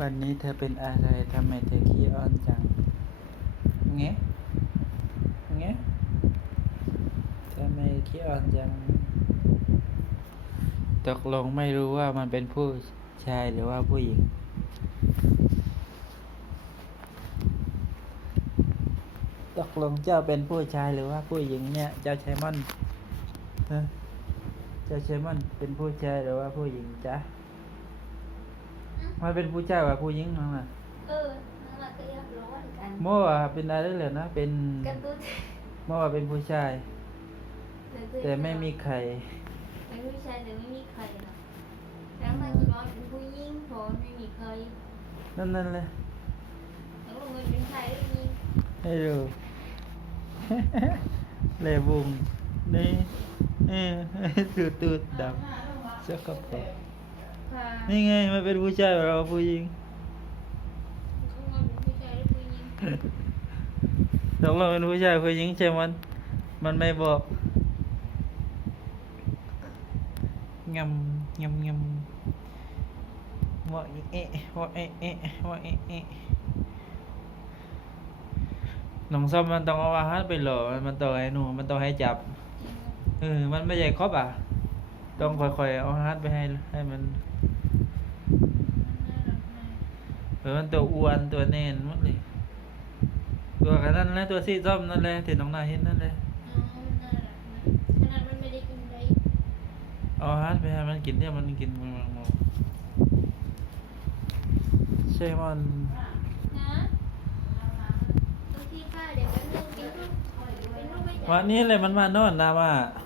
วันนี้เธอเป็นอะไรทำไมเธอขี้อ้อนจังเงี้ยเงี้ยทำไมขี้อ้อนจัง ตกลงไม่รู้ว่ามันเป็นผู้ชายหรือว่าผู้หญิง ตกลงเจ้าเป็นผู้ชายหรือว่าผู้หญิงเนี่ย เจ้าไชมอนเจ้าไชมอนเป็นผู้ชายหรือว่าผู้หญิงจ๊ะ มันเป็นผู้ชายหรือว่าผู้หญิงนั่นน่ะเออนั่นแหละก็อยากร้อนกันโมว่าเป็นอะไรเลยนะ เป็นกันตุ้นโมว่าเป็นผู้ชาย แต่ไม่มีไข่เป็นผู้ชายแต่ไม่มีใครนะแล้วมันร้อนเป็นผู้หญิงเพราะไม่มีใครนั่นนั่นเลยแล้วมันเป็นชายหรือผู้หญิงให้ดูเลบุงนี่เออตูดตูดดำเสื้อกระเป๋า ค่ะนี่ไงมันเป็นผู้ชายหรือว่าผู้หญิงมันเป็นผู้ชายหรือผู้หญิงตกลงเป็นผู้ชายผู้หญิงใช่มัน มันไม่บอกงำงำงำว่าเอ๊ะว่าเอ๊ะเอ๊ะว่าเอ๊ะเอ๊ะน้องส้มมันต้องเอาอาหารไปหล่อมันมันต้องให้หนูมันต้องให้จับเออมันไม่ใช่ครบอะ ต้องค่อยๆเอาอาหารไปให้ให้มัน เออมันตัวอ้วนตัวแน่นหมดเลยตัวกันนั่นแหละตัวสีส้มนั่นแหละที่น้องนายเห็นนั่นแหละขนาดมันไม่ได้กินอะไรเอาอาหารไปให้มันกินเนี่ยมันกินมันมันมันใช่มันนะบางทีป้าเดี๋ยวมันเรื่องกินลูกเป็นลูกไม่วันนี้เลยมันมานอนนะว่าเ